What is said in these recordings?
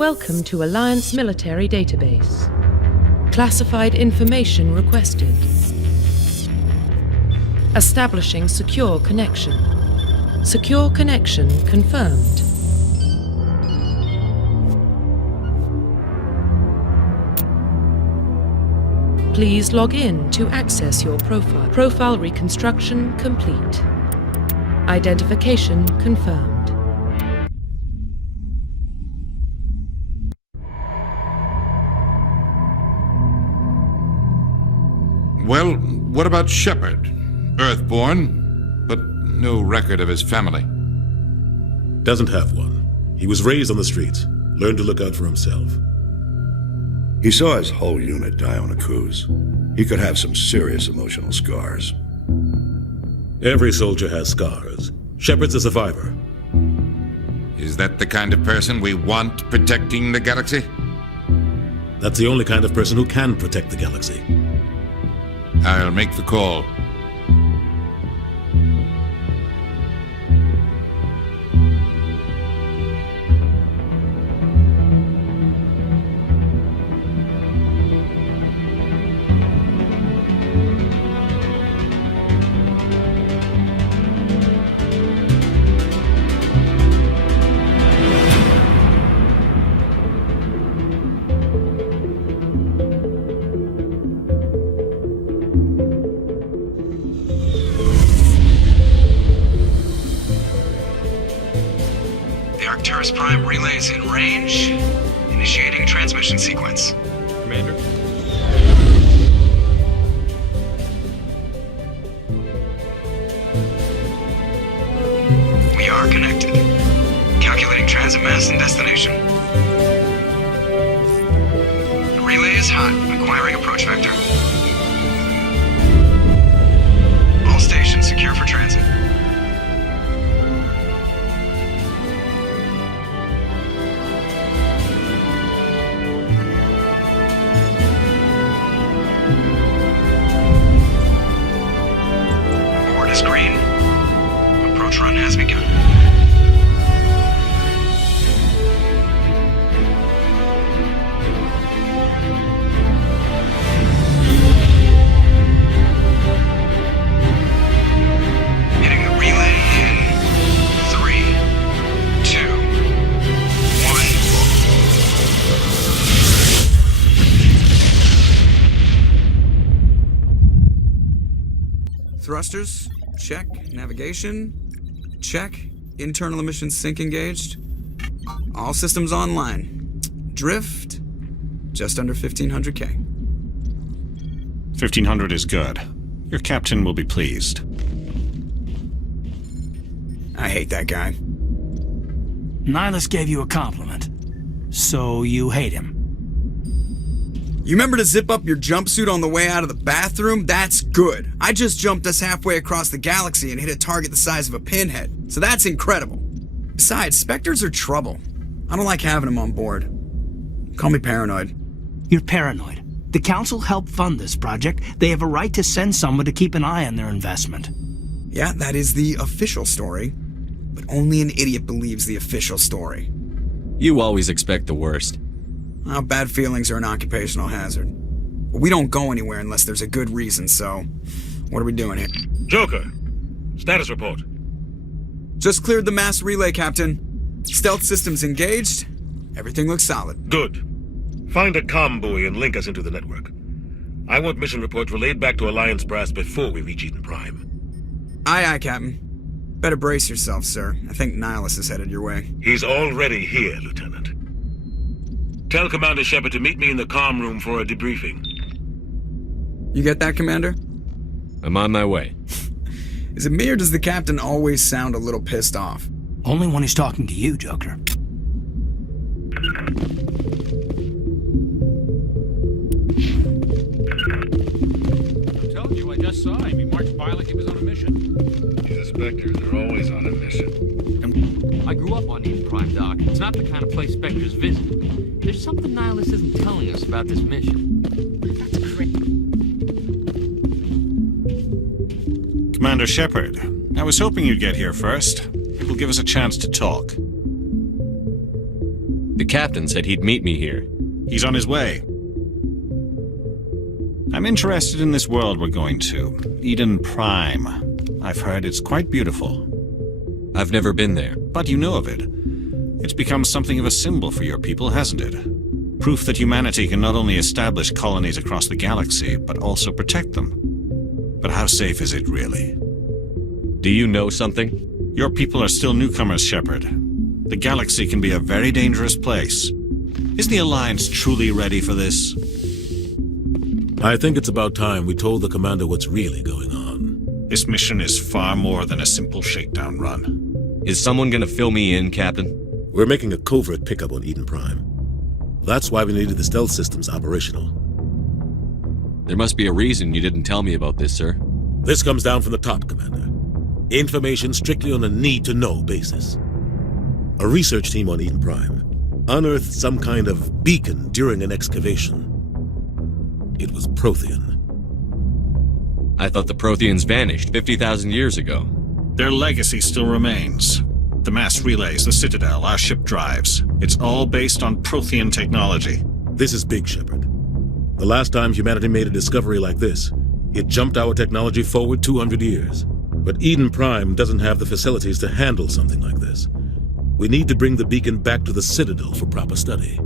Welcome to Alliance Military Database. Classified information requested. Establishing secure connection. Secure connection confirmed. Please log in to access your profile. Profile reconstruction complete. Identification confirmed. Well, what about Shepard? Earthborn, but no record of his family. Doesn't have one. He was raised on the streets, learned to look out for himself. He saw his whole unit die on a cruise. He could have some serious emotional scars. Every soldier has scars. Shepard's a survivor. Is that the kind of person we want protecting the galaxy? That's the only kind of person who can protect the galaxy. I'll make the call. Prime relays in range. Initiating transmission sequence. Commander. We are connected. Calculating transit mass and destination. The relay is hot. Acquiring approach vector. All stations secure for transit. Green. Approach run has begun. Hitting the relay in 3, 2, 1. Thrusters. Check. Navigation. Check. Internal emissions sync engaged. All systems online. Drift. Just under 1500K. 1500 is good. Your captain will be pleased. I hate that guy. Nihilus gave you a compliment. So you hate him. You remember to zip up your jumpsuit on the way out of the bathroom? That's good. I just jumped us halfway across the galaxy and hit a target the size of a pinhead. So that's incredible. Besides, Spectres are trouble. I don't like having them on board. Call me paranoid. You're paranoid. The Council helped fund this project. They have a right to send someone to keep an eye on their investment. Yeah, that is the official story. But only an idiot believes the official story. You always expect the worst. Well, bad feelings are an occupational hazard. But we don't go anywhere unless there's a good reason, so what are we doing here? Joker, status report. Just cleared the mass relay, Captain. Stealth systems engaged. Everything looks solid. Good. Find a comm buoy and link us into the network. I want mission reports relayed back to Alliance Brass before we reach Eden Prime. Aye, aye, Captain. Better brace yourself, sir. I think Nihilus is headed your way. He's already here, Lieutenant. Tell Commander Shepard to meet me in the comm room for a debriefing. You get that, Commander? I'm on my way. Is it me or does the Captain always sound a little pissed off? Only when he's talking to you, Joker. I told you, I just saw him. He marched by like he was on a mission. These Spectres are always on a mission. I grew up on Eden Prime, Doc. It's not the kind of place Spectres visit. There's something Nihilus isn't telling us about this mission. That's crazy. Commander Shepard, I was hoping you'd get here first. It will give us a chance to talk. The captain said he'd meet me here. He's on his way. I'm interested in this world we're going to, Eden Prime. I've heard it's quite beautiful. I've never been there. But you know of it. It's become something of a symbol for your people, hasn't it? Proof that humanity can not only establish colonies across the galaxy, but also protect them. But how safe is it, really? Do you know something? Your people are still newcomers, Shepard. The galaxy can be a very dangerous place. Is the Alliance truly ready for this? I think it's about time we told the commander what's really going on. This mission is far more than a simple shakedown run. Is someone gonna fill me in, Captain? We're making a covert pickup on Eden Prime. That's why we needed the stealth systems operational. There must be a reason you didn't tell me about this, sir. This comes down from the top, Commander. Information strictly on a need-to-know basis. A research team on Eden Prime unearthed some kind of beacon during an excavation. It was Prothean. I thought the Protheans vanished 50,000 years ago. Their legacy still remains. The mass relays, the Citadel, our ship drives. It's all based on Prothean technology. This is big, Shepard. The last time humanity made a discovery like this, it jumped our technology forward 200 years. But Eden Prime doesn't have the facilities to handle something like this. We need to bring the beacon back to the Citadel for proper study.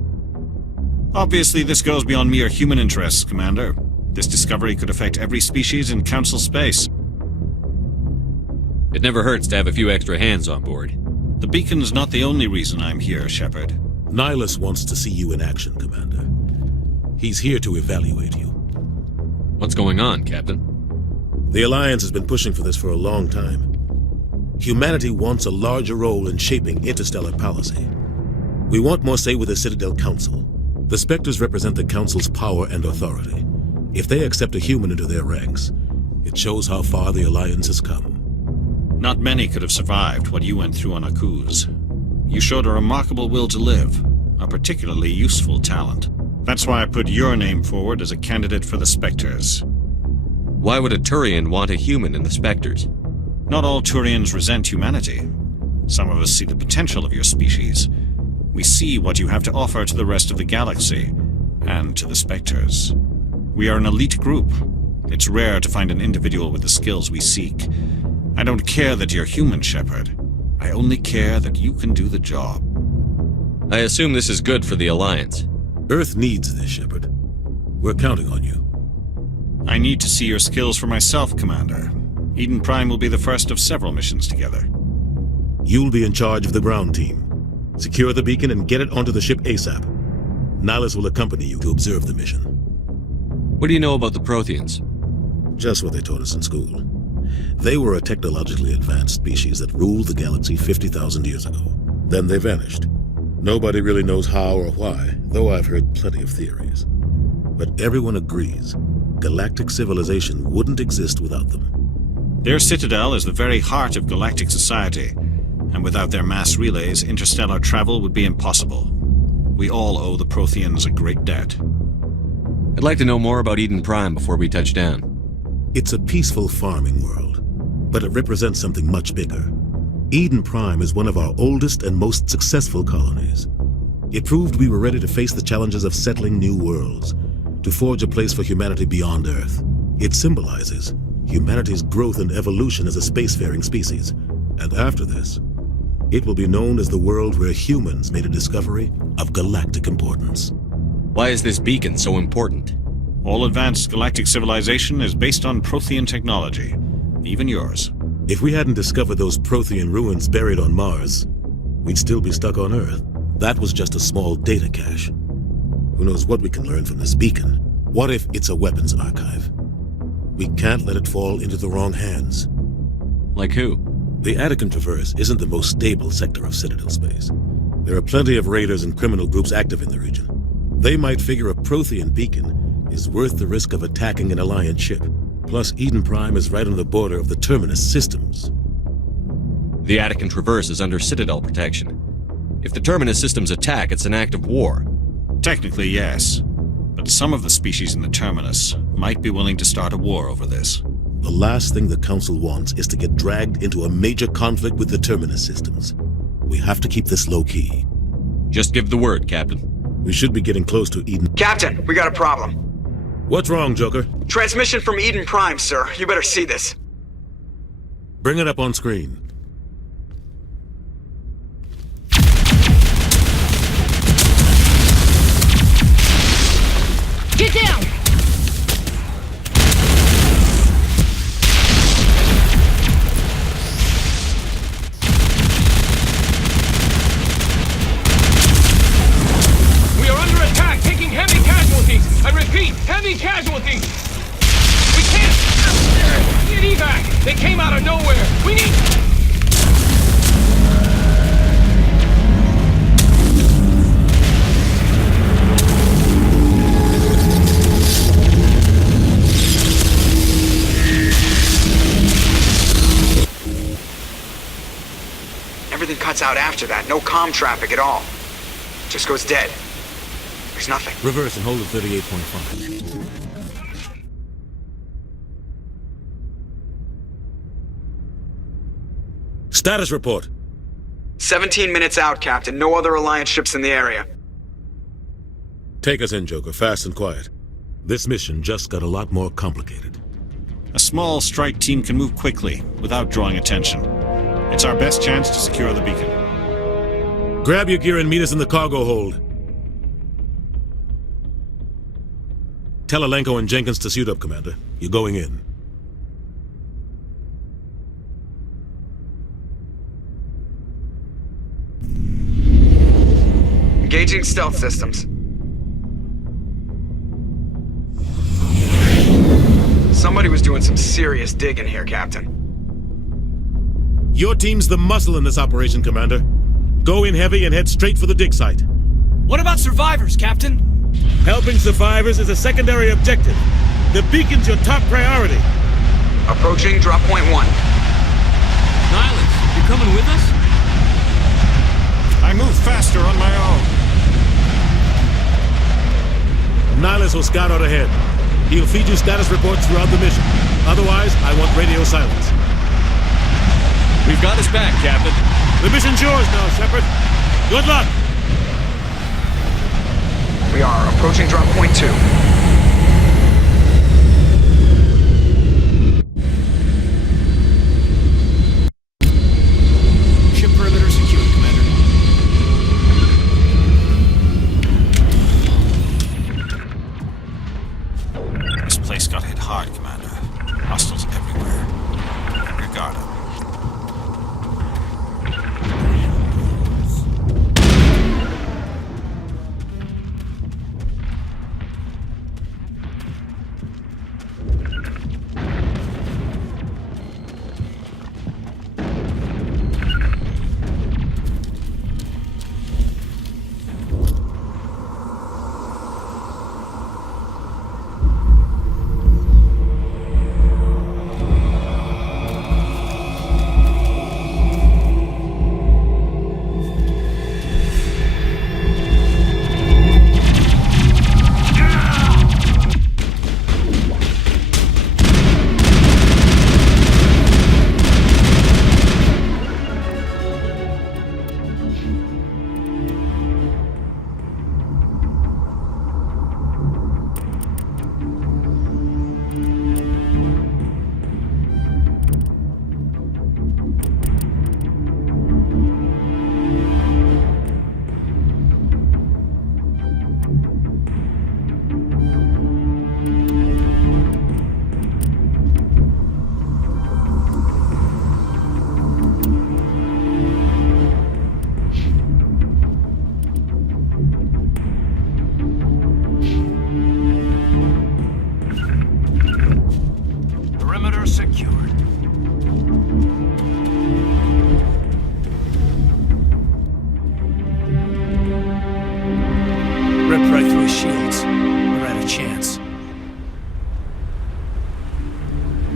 Obviously, this goes beyond mere human interests, Commander. This discovery could affect every species in Council space. It never hurts to have a few extra hands on board. The beacon's not the only reason I'm here, Shepard. Nihilus wants to see you in action, Commander. He's here to evaluate you. What's going on, Captain? The Alliance has been pushing for this for a long time. Humanity wants a larger role in shaping interstellar policy. We want more say with the Citadel Council. The Spectres represent the Council's power and authority. If they accept a human into their ranks, it shows how far the Alliance has come. Not many could have survived what you went through on Akuz. You showed a remarkable will to live, a particularly useful talent. That's why I put your name forward as a candidate for the Spectres. Why would a Turian want a human in the Spectres? Not all Turians resent humanity. Some of us see the potential of your species. We see what you have to offer to the rest of the galaxy, and to the Spectres. We are an elite group. It's rare to find an individual with the skills we seek. I don't care that you're human, Shepard. I only care that you can do the job. I assume this is good for the Alliance. Earth needs this, Shepard. We're counting on you. I need to see your skills for myself, Commander. Eden Prime will be the first of several missions together. You'll be in charge of the ground team. Secure the beacon and get it onto the ship ASAP. Nihilus will accompany you to observe the mission. What do you know about the Protheans? Just what they taught us in school. They were a technologically advanced species that ruled the galaxy 50,000 years ago. Then they vanished. Nobody really knows how or why, though I've heard plenty of theories. But everyone agrees, galactic civilization wouldn't exist without them. Their citadel is the very heart of galactic society, and without their mass relays, interstellar travel would be impossible. We all owe the Protheans a great debt. I'd like to know more about Eden Prime before we touch down. It's a peaceful farming world, but it represents something much bigger. Eden Prime is one of our oldest and most successful colonies. It proved we were ready to face the challenges of settling new worlds, to forge a place for humanity beyond Earth. It symbolizes humanity's growth and evolution as a spacefaring species. And after this, it will be known as the world where humans made a discovery of galactic importance. Why is this beacon so important? All advanced galactic civilization is based on Prothean technology, even yours. If we hadn't discovered those Prothean ruins buried on Mars, we'd still be stuck on Earth. That was just a small data cache. Who knows what we can learn from this beacon? What if it's a weapons archive? We can't let it fall into the wrong hands. Like who? The Attican Traverse isn't the most stable sector of Citadel space. There are plenty of raiders and criminal groups active in the region. They might figure a Prothean beacon is worth the risk of attacking an Alliance ship. Plus, Eden Prime is right on the border of the Terminus systems. The Attican Traverse is under Citadel protection. If the Terminus systems attack, it's an act of war. Technically, yes. But some of the species in the Terminus might be willing to start a war over this. The last thing the Council wants is to get dragged into a major conflict with the Terminus systems. We have to keep this low-key. Just give the word, Captain. We should be getting close to Eden. Captain, we got a problem. What's wrong, Joker? Transmission from Eden Prime, sir. You better see this. Bring it up on screen. Get down! We are under attack, taking heavy casualties. I repeat, heavy casualties. We can't get evac. They came out of nowhere. We need... Everything cuts out after that. No comm traffic at all. Just goes dead. There's nothing. Reverse and hold at 38.5. Status report. 17 minutes out, Captain. No other Alliance ships in the area. Take us in, Joker, fast and quiet. This mission just got a lot more complicated. A small strike team can move quickly, without drawing attention. It's our best chance to secure the beacon. Grab your gear and meet us in the cargo hold. Tell Alenko and Jenkins to suit up, Commander. You're going in. Engaging stealth systems. Somebody was doing some serious digging here, Captain. Your team's the muscle in this operation, Commander. Go in heavy and head straight for the dig site. What about survivors, Captain? Helping survivors is a secondary objective. The beacon's your top priority. Approaching drop point 1. Nihilus, you coming with us? I move faster on my own. Nihilus will scout out ahead. He'll feed you status reports throughout the mission. Otherwise, I want radio silence. We've got his back, Captain. The mission's yours now, Shepard. Good luck! We are approaching drop point 2. Ship perimeter secured, Commander. This place got hit hard, Commander. Hostiles everywhere. Keep your guard up.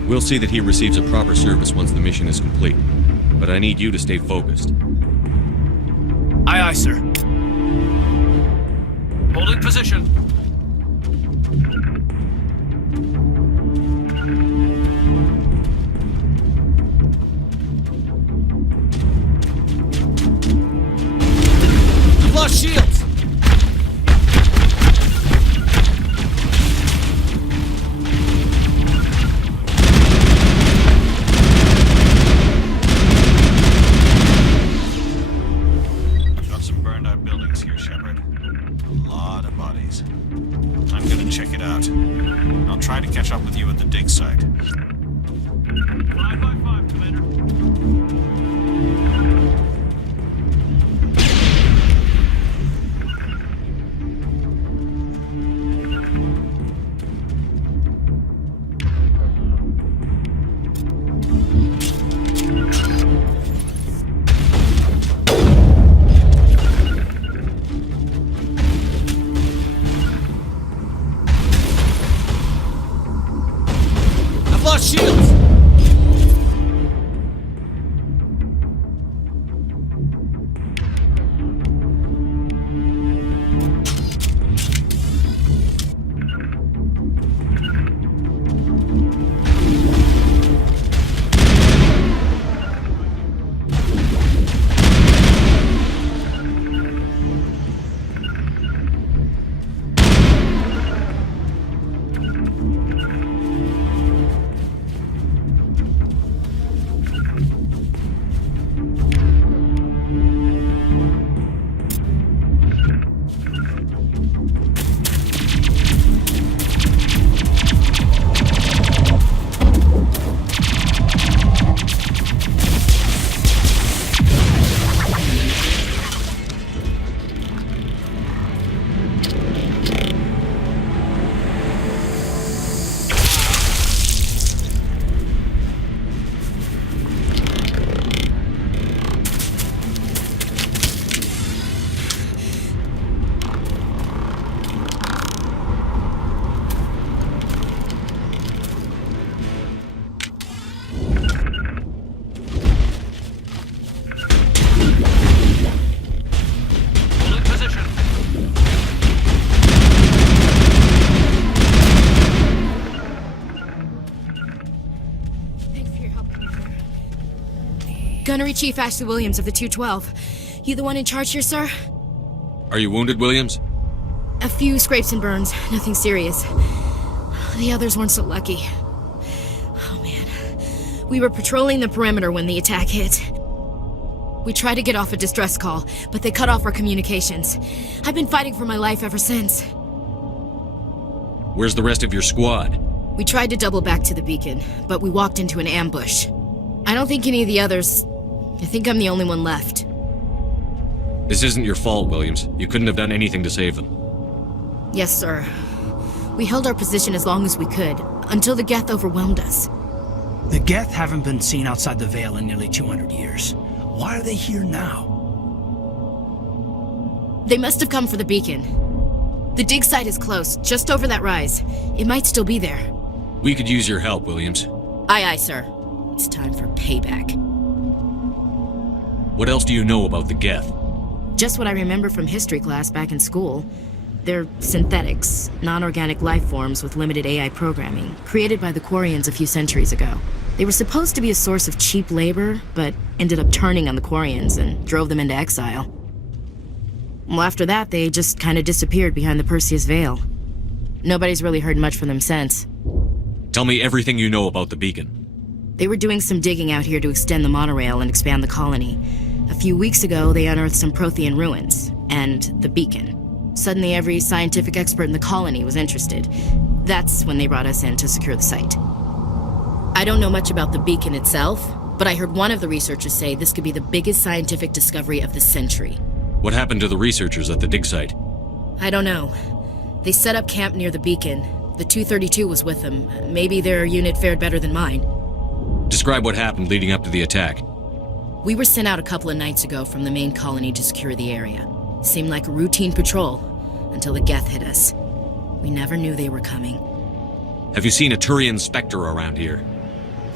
We'll see that he receives a proper service once the mission is complete. But I need you to stay focused. Aye, aye, sir. Holding position. Lost shield! and check it out. I'll try to catch up with you at the dig site. 5x5, Commander. I've lost shields! Gunnery Chief Ashley Williams of the 212. You the one in charge here, sir? Are you wounded, Williams? A few scrapes and burns, nothing serious. The others weren't so lucky. Oh man. We were patrolling the perimeter when the attack hit. We tried to get off a distress call, but they cut off our communications. I've been fighting for my life ever since. Where's the rest of your squad? We tried to double back to the beacon, but we walked into an ambush. I don't think any of the others... I think I'm the only one left. This isn't your fault, Williams. You couldn't have done anything to save them. Yes, sir. We held our position as long as we could, until the Geth overwhelmed us. The Geth haven't been seen outside the Veil in nearly 200 years. Why are they here now? They must have come for the beacon. The dig site is close, just over that rise. It might still be there. We could use your help, Williams. Aye, aye, sir. It's time for payback. What else do you know about the Geth? Just what I remember from history class back in school. They're synthetics, non-organic life forms with limited AI programming, created by the Quarians a few centuries ago. They were supposed to be a source of cheap labor, but ended up turning on the Quarians and drove them into exile. Well, after that, they just kind of disappeared behind the Perseus Veil. Nobody's really heard much from them since. Tell me everything you know about the beacon. They were doing some digging out here to extend the monorail and expand the colony. A few weeks ago, they unearthed some Prothean ruins, and the beacon. Suddenly, every scientific expert in the colony was interested. That's when they brought us in to secure the site. I don't know much about the beacon itself, but I heard one of the researchers say this could be the biggest scientific discovery of the century. What happened to the researchers at the dig site? I don't know. They set up camp near the beacon. The 232 was with them. Maybe their unit fared better than mine. Describe what happened leading up to the attack. We were sent out a couple of nights ago from the main colony to secure the area. Seemed like a routine patrol, until the Geth hit us. We never knew they were coming. Have you seen a Turian Spectre around here?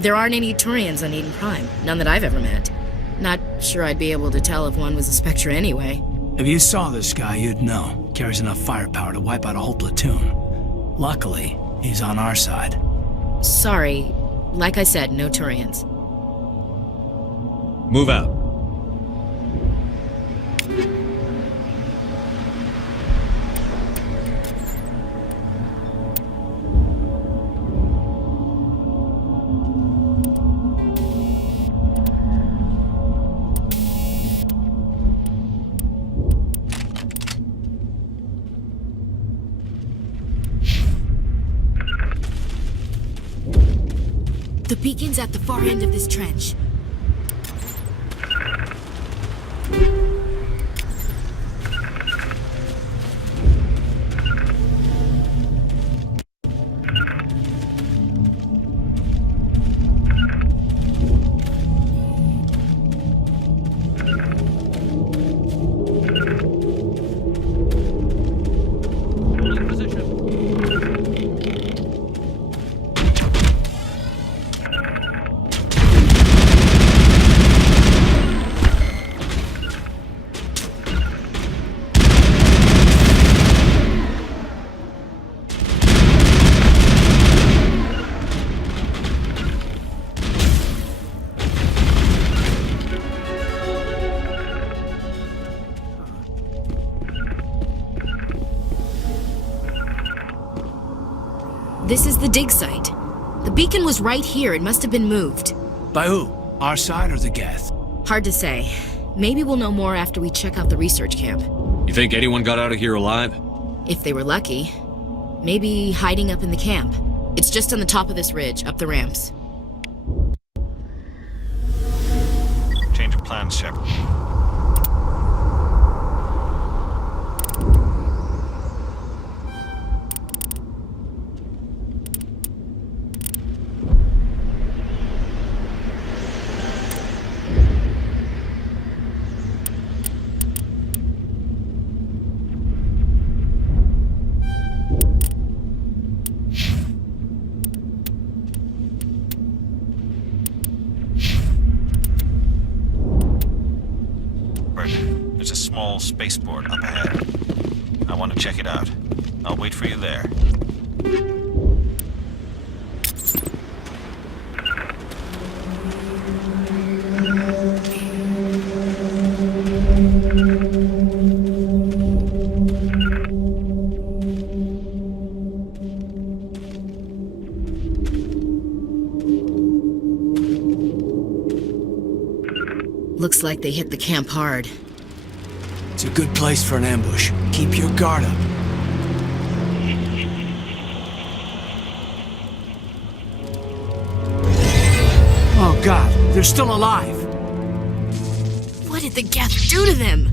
There aren't any Turians on Eden Prime, none that I've ever met. Not sure I'd be able to tell if one was a Spectre anyway. If you saw this guy, you'd know. Carries enough firepower to wipe out a whole platoon. Luckily, he's on our side. Sorry. Like I said, no Turians. Move out. The beacon's at the far end of this trench. This is the dig site. The beacon was right here. It must have been moved. By who? Our side or the Geth? Hard to say. Maybe we'll know more after we check out the research camp. You think anyone got out of here alive? If they were lucky. Maybe hiding up in the camp. It's just on the top of this ridge, up the ramps. Change of plans, Shepard. There's a small spaceport up ahead. I want to check it out. I'll wait for you there. Looks like they hit the camp hard. It's a good place for an ambush. Keep your guard up. Oh God, they're still alive. What did the Geth do to them?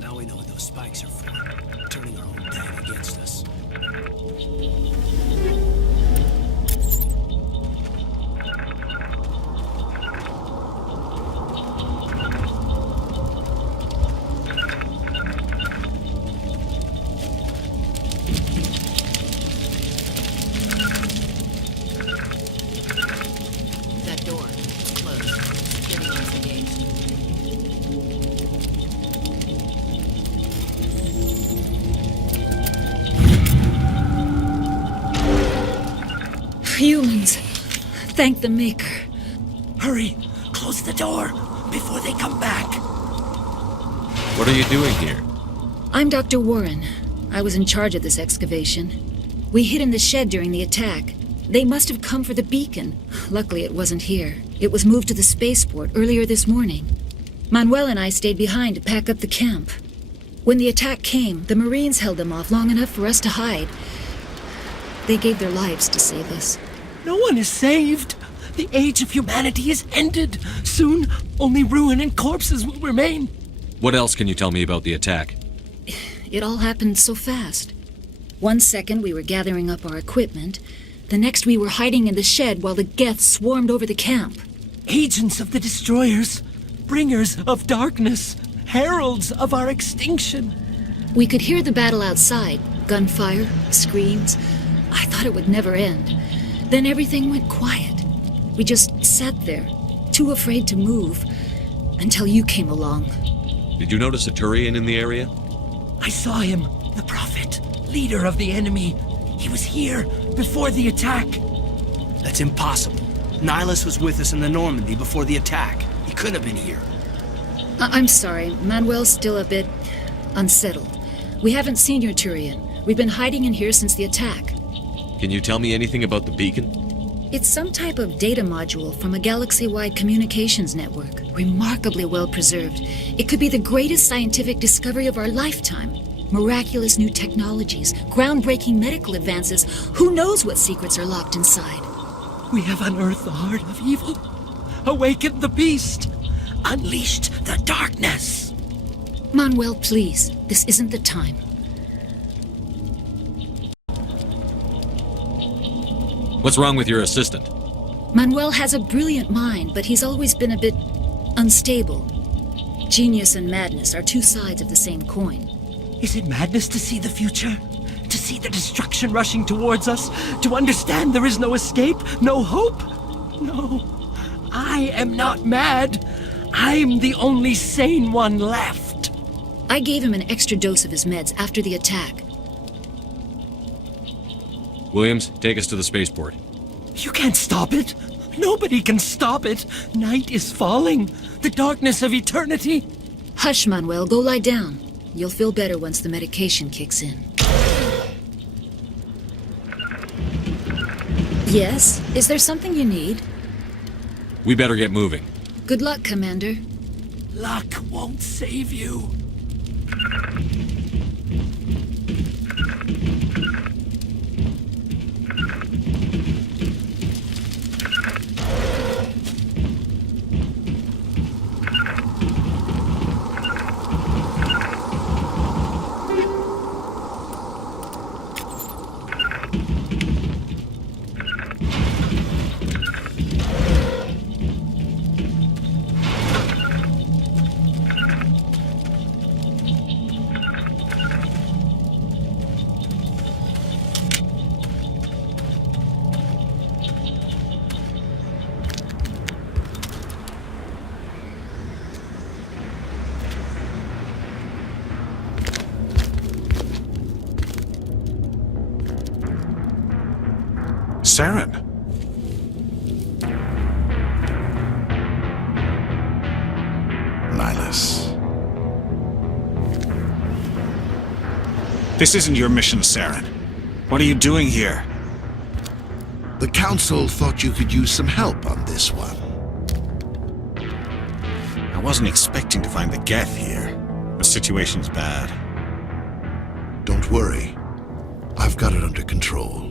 Now we know what those spikes are for. Turning our own gang against us. That door. It's closed. Everyone's engaged. Humans. Thank the Maker. Hurry! Close the door before they come back. What are you doing here? I'm Dr. Warren. I was in charge of this excavation. We hid in the shed during the attack. They must have come for the beacon. Luckily, it wasn't here. It was moved to the spaceport earlier this morning. Manuel and I stayed behind to pack up the camp. When the attack came, the Marines held them off long enough for us to hide. They gave their lives to save us. No one is saved. The age of humanity is ended. Soon, only ruin and corpses will remain. What else can you tell me about the attack? It all happened so fast. 1 second we were gathering up our equipment. The next we were hiding in the shed while the Geth swarmed over the camp. Agents of the destroyers, bringers of darkness, heralds of our extinction. We could hear the battle outside. Gunfire, screams. I thought it would never end. Then everything went quiet. We just sat there, too afraid to move, until you came along. Did you notice a Turian in the area? I saw him, the Prophet, leader of the enemy. He was here before the attack. That's impossible. Nihilus was with us in the Normandy before the attack. He couldn't have been here. I'm sorry. Manuel's still a bit unsettled. We haven't seen your Turian. We've been hiding in here since the attack. Can you tell me anything about the beacon? It's some type of data module from a galaxy-wide communications network. Remarkably well preserved. It could be the greatest scientific discovery of our lifetime. Miraculous new technologies, groundbreaking medical advances. Who knows what secrets are locked inside? We have unearthed the heart of evil, awakened the beast, unleashed the darkness. Manuel, please. This isn't the time. What's wrong with your assistant? Manuel has a brilliant mind, but he's always been a bit unstable. Genius and madness are two sides of the same coin. Is it madness to see the future? To see the destruction rushing towards us? To understand there is no escape? No hope? No. I am not mad. I'm the only sane one left. I gave him an extra dose of his meds after the attack. Williams, take us to the spaceport. You can't stop it. Nobody can stop it. Night is falling. The darkness of eternity. Hush, Manuel. Go lie down. You'll feel better once the medication kicks in. Yes? Is there something you need? We better get moving. Good luck, Commander. Luck won't save you. Saren. Nihilus. This isn't your mission, Saren. What are you doing here? The Council thought you could use some help on this one. I wasn't expecting to find the Geth here. The situation's bad. Don't worry. I've got it under control.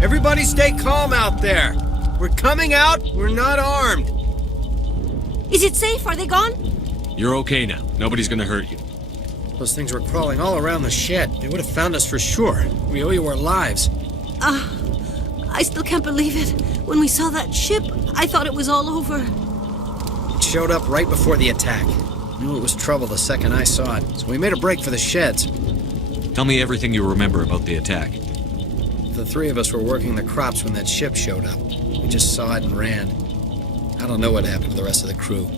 Everybody stay calm out there. We're coming out, we're not armed. Is it safe? Are they gone? You're okay now. Nobody's gonna hurt you. Those things were crawling all around the shed. They would have found us for sure. We owe you our lives. I still can't believe it. When we saw that ship, I thought it was all over. It showed up right before the attack. Knew it was trouble the second I saw it, so we made a break for the sheds. Tell me everything you remember about the attack. The three of us were working the crops when that ship showed up. We just saw it and ran. I don't know what happened to the rest of the crew.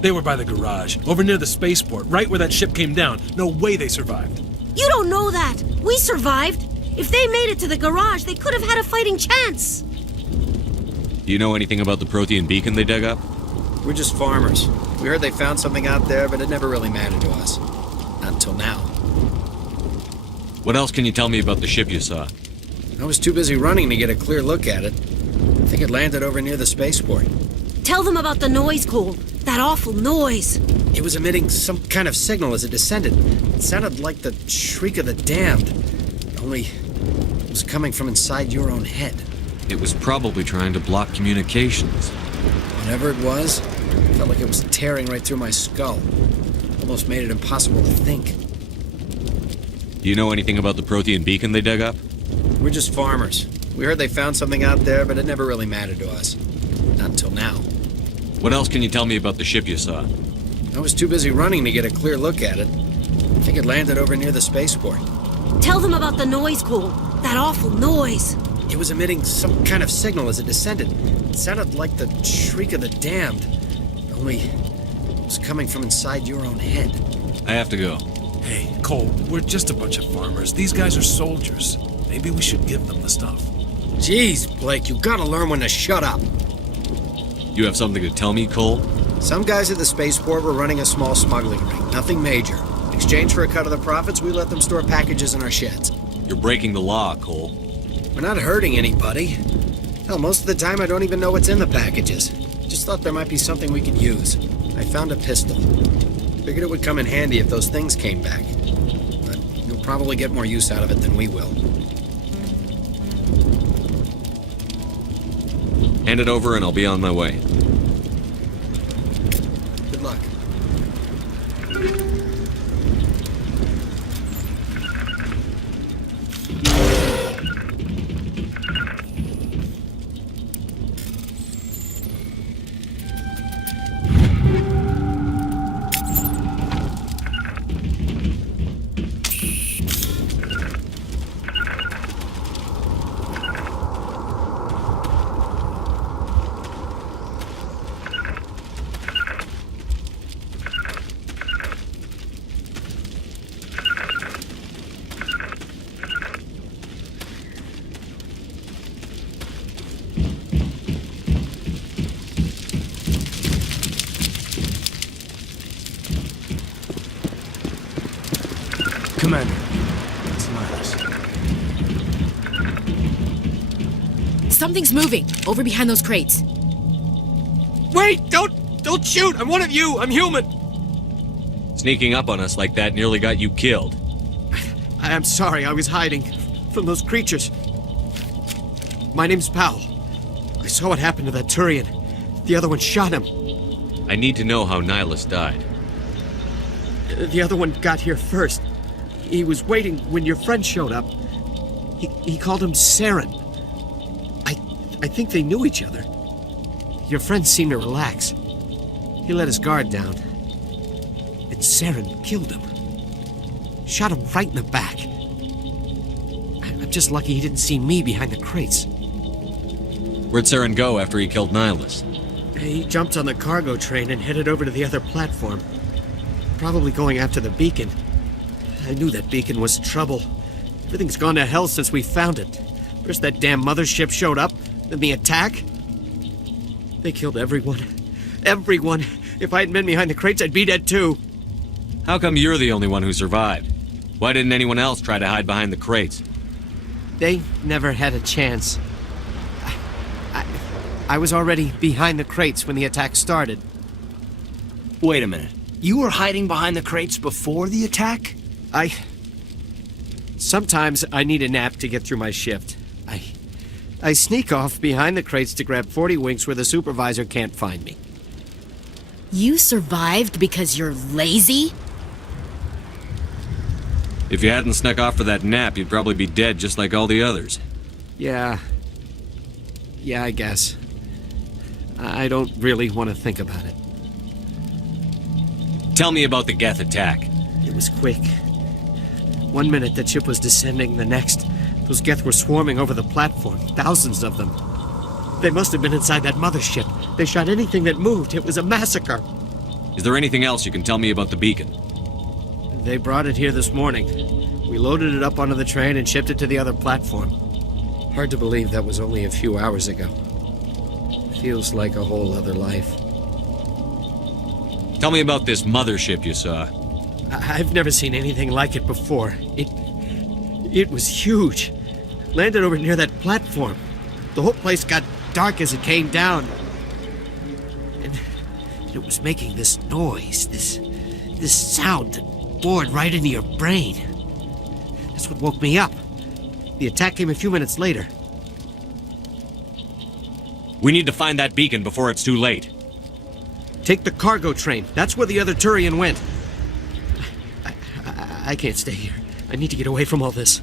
They were by the garage, over near the spaceport, right where that ship came down. No way they survived. You don't know that. We survived. If they made it to the garage, they could have had a fighting chance. Do you know anything about the Prothean beacon they dug up? We're just farmers. We heard they found something out there, but it never really mattered to us. Not until now. What else can you tell me about the ship you saw? I was too busy running to get a clear look at it. I think it landed over near the spaceport. Tell them about the noise, Cole. That awful noise. It was emitting some kind of signal as it descended. It sounded like the shriek of the damned. Only it was coming from inside your own head. It was probably trying to block communications. Whatever it was, it felt like it was tearing right through my skull. Almost made it impossible to think. Do you know anything about the Prothean beacon they dug up? We're just farmers. We heard they found something out there, but it never really mattered to us. Not until now. What else can you tell me about the ship you saw? I was too busy running to get a clear look at it. I think it landed over near the spaceport. Tell them about the noise, Cole. That awful noise. It was emitting some kind of signal as it descended. It sounded like the shriek of the damned. Only it was coming from inside your own head. I have to go. Hey, Cole, we're just a bunch of farmers. These guys are soldiers. Maybe we should give them the stuff. Jeez, Blake, you gotta learn when to shut up. You have something to tell me, Cole? Some guys at the spaceport were running a small smuggling ring. Nothing major. In exchange for a cut of the profits, we let them store packages in our sheds. You're breaking the law, Cole. We're not hurting anybody. Hell, most of the time I don't even know what's in the packages. Just thought there might be something we could use. I found a pistol. Figured it would come in handy if those things came back. But you'll probably get more use out of it than we will. Hand it over and I'll be on my way. Good luck. Commander, it's Miles. Something's moving over behind those crates. Wait! Don't shoot! I'm one of you! I'm human! Sneaking up on us like that nearly got you killed. I'm sorry, I was hiding from those creatures. My name's Powell. I saw what happened to that Turian. The other one shot him. I need to know how Nihilus died. The other one got here first. He was waiting when your friend showed up. He called him Saren. I think they knew each other. Your friend seemed to relax. He let his guard down. And Saren killed him. Shot him right in the back. I'm just lucky he didn't see me behind the crates. Where'd Saren go after he killed Nihilus? He jumped on the cargo train and headed over to the other platform. Probably going after the beacon. I knew that beacon was trouble. Everything's gone to hell since we found it. First that damn mothership showed up, then the attack. They killed everyone. Everyone. If I hadn't been behind the crates, I'd be dead too. How come you're the only one who survived? Why didn't anyone else try to hide behind the crates? They never had a chance. I was already behind the crates when the attack started. Wait a minute. You were hiding behind the crates before the attack? Sometimes I need a nap to get through my shift. I sneak off behind the crates to grab 40 winks where the supervisor can't find me. You survived because you're lazy? If you hadn't snuck off for that nap, you'd probably be dead just like all the others. Yeah, I guess. I don't really want to think about it. Tell me about the Geth attack. It was quick. 1 minute that ship was descending, the next, those Geth were swarming over the platform, thousands of them. They must have been inside that mothership. They shot anything that moved. It was a massacre. Is there anything else you can tell me about the beacon? They brought it here this morning. We loaded it up onto the train and shipped it to the other platform. Hard to believe that was only a few hours ago. Feels like a whole other life. Tell me about this mothership you saw. I've never seen anything like it before. It was huge. Landed over near that platform. The whole place got dark as it came down. And It was making this noise, this sound that bored right into your brain. That's what woke me up. The attack came a few minutes later. We need to find that beacon before it's too late. Take the cargo train. That's where the other Turian went. I can't stay here. I need to get away from all this.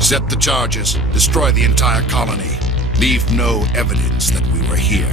Set the charges. Destroy the entire colony. Leave no evidence that we were here.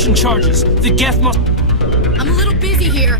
demolition charges. The Geth must... I'm a little busy here.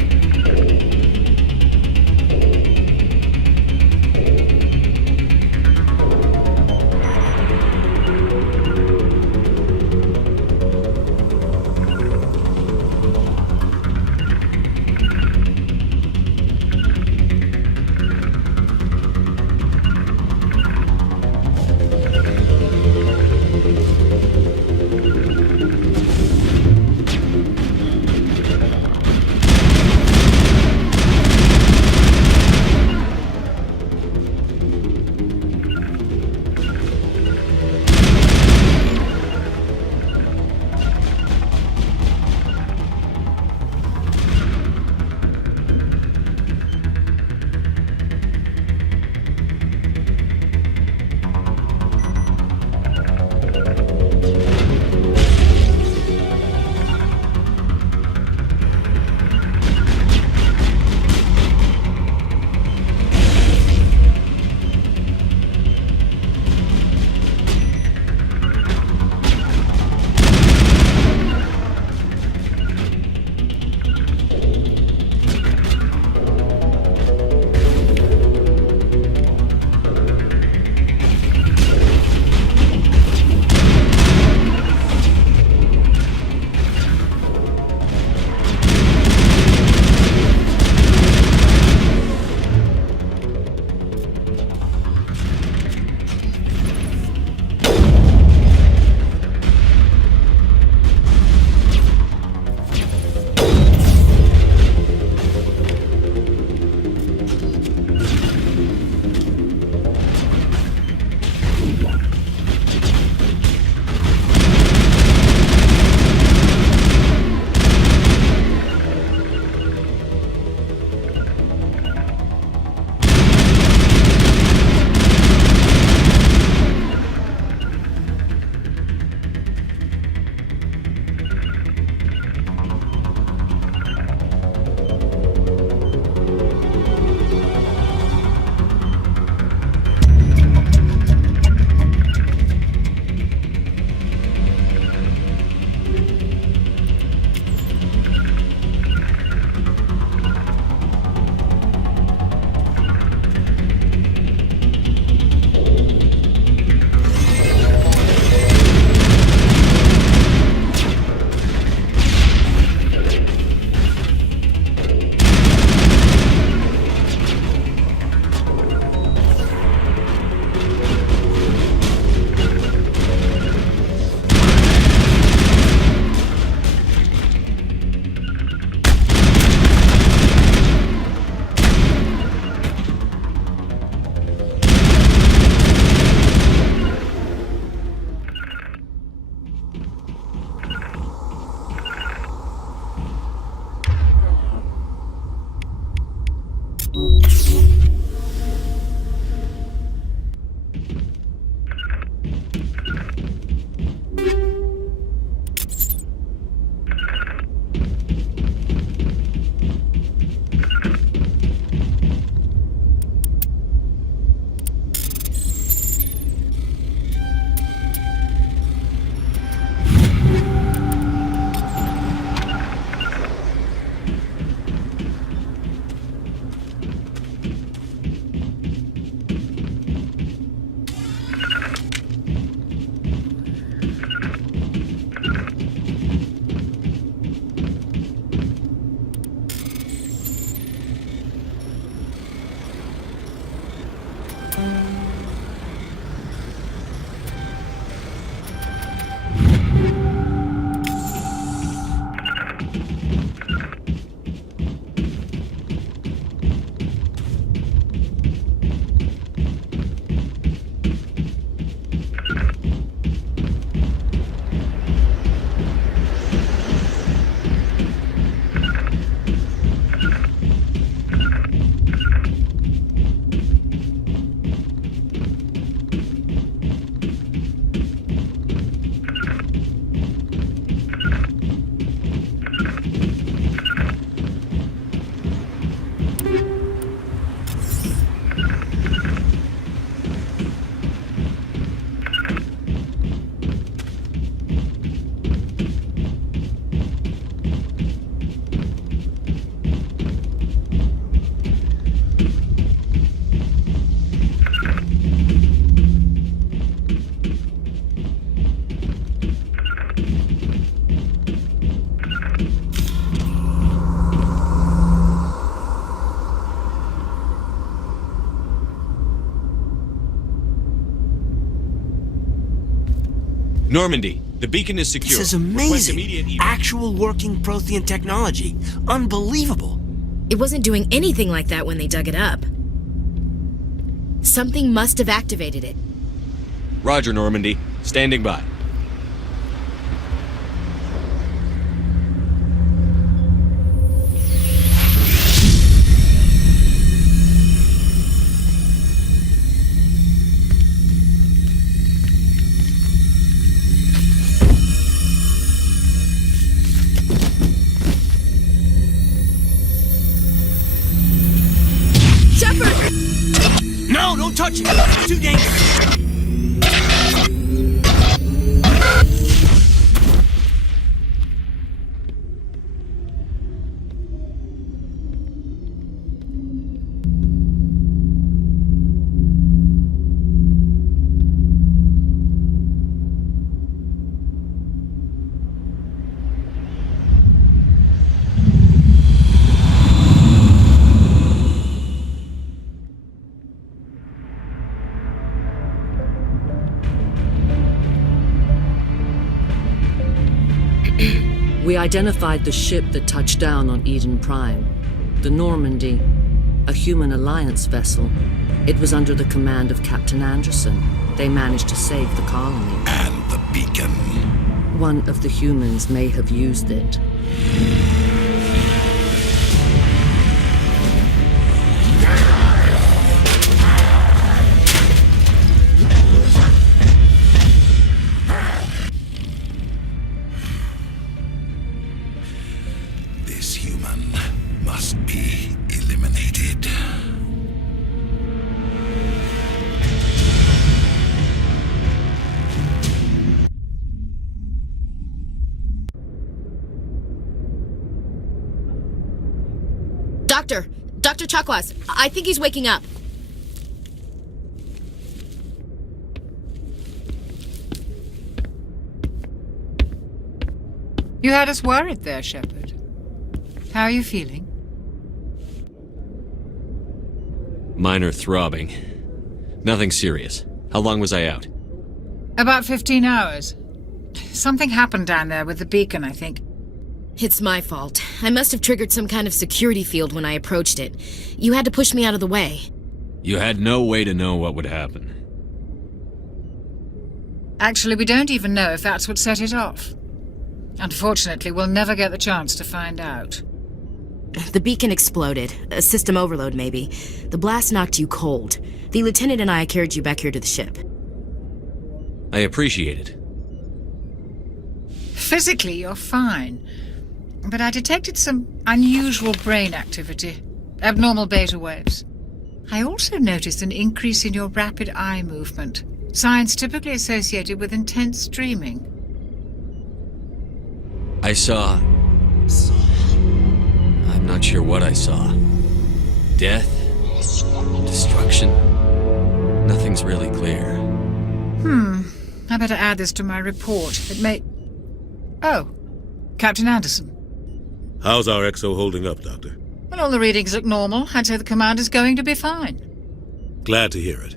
Normandy, the beacon is secure. This is amazing. Actual working Prothean technology. Unbelievable. It wasn't doing anything like that when they dug it up. Something must have activated it. Roger, Normandy. Standing by. No, don't touch it! It's too dangerous! We identified the ship that touched down on Eden Prime, the Normandy, a human alliance vessel. It was under the command of Captain Anderson. They managed to save the colony. And the beacon. One of the humans may have used it. This human must be eliminated. Dr. Chakwas, I think he's waking up. You had us worried there, Shepard. How are you feeling? Minor throbbing. Nothing serious. How long was I out? About 15 hours. Something happened down there with the beacon, I think. It's my fault. I must have triggered some kind of security field when I approached it. You had to push me out of the way. You had no way to know what would happen. Actually, we don't even know if that's what set it off. Unfortunately, we'll never get the chance to find out. The beacon exploded. A system overload, maybe. The blast knocked you cold. The lieutenant and I carried you back here to the ship. I appreciate it. Physically, you're fine. But I detected some unusual brain activity. Abnormal beta waves. I also noticed an increase in your rapid eye movement. Signs typically associated with intense dreaming. I saw... I'm not sure what I saw. Death? Destruction? Nothing's really clear. I better add this to my report. It may... Oh, Captain Anderson. How's our XO holding up, Doctor? Well, all the readings look normal. I'd say the commander's going to be fine. Glad to hear it.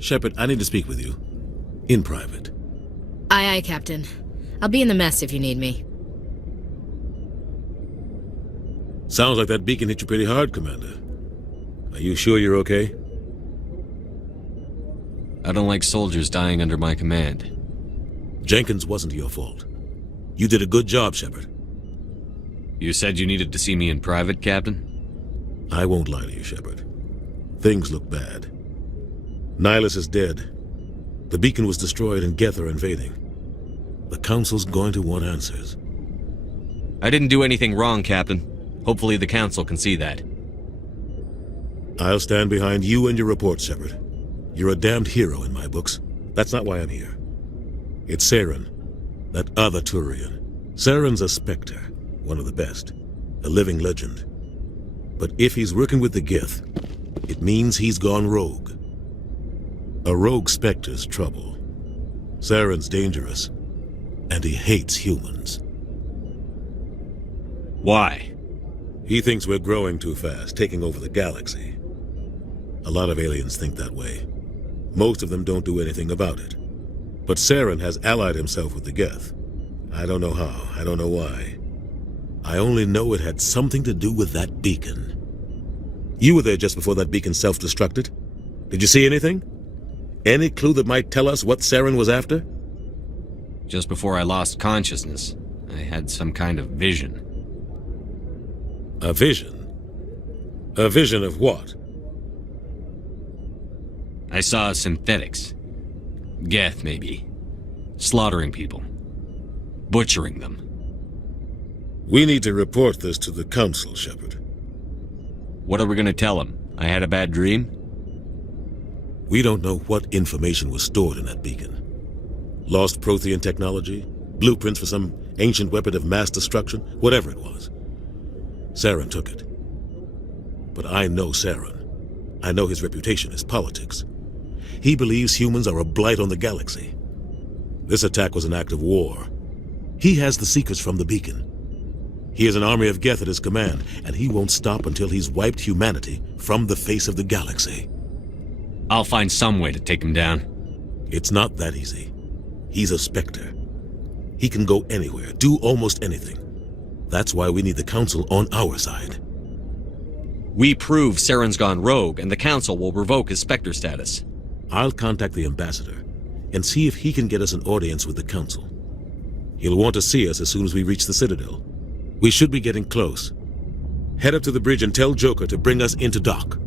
Shepard, I need to speak with you. In private. Aye, Captain. I'll be in the mess if you need me. Sounds like that beacon hit you pretty hard, Commander. Are you sure you're okay? I don't like soldiers dying under my command. Jenkins wasn't your fault. You did a good job, Shepard. You said you needed to see me in private, Captain? I won't lie to you, Shepard. Things look bad. Nihilus is dead. The beacon was destroyed and Geth are invading. The Council's going to want answers. I didn't do anything wrong, Captain. Hopefully the Council can see that. I'll stand behind you and your report, Shepard. You're a damned hero in my books. That's not why I'm here. It's Saren, that other Turian. Saren's a Spectre, one of the best, a living legend. But if he's working with the Geth, it means he's gone rogue. A rogue Spectre's trouble. Saren's dangerous, and he hates humans. Why? He thinks we're growing too fast, taking over the galaxy. A lot of aliens think that way. Most of them don't do anything about it. But Saren has allied himself with the Geth. I don't know how, I don't know why. I only know it had something to do with that beacon. You were there just before that beacon self-destructed. Did you see anything? Any clue that might tell us what Saren was after? Just before I lost consciousness, I had some kind of vision. A vision? A vision of what? I saw synthetics. Geth, maybe. Slaughtering people. Butchering them. We need to report this to the Council, Shepard. What are we gonna tell them? I had a bad dream? We don't know what information was stored in that beacon. Lost Prothean technology? Blueprints for some ancient weapon of mass destruction? Whatever it was. Saren took it. But I know Saren. I know his reputation is politics. He believes humans are a blight on the galaxy. This attack was an act of war. He has the secrets from the beacon. He has an army of Geth at his command, and he won't stop until he's wiped humanity from the face of the galaxy. I'll find some way to take him down. It's not that easy. He's a Spectre. He can go anywhere, do almost anything. That's why we need the Council on our side. We prove Saren's gone rogue, and the Council will revoke his Spectre status. I'll contact the Ambassador and see if he can get us an audience with the Council. He'll want to see us as soon as we reach the Citadel. We should be getting close. Head up to the bridge and tell Joker to bring us into dock.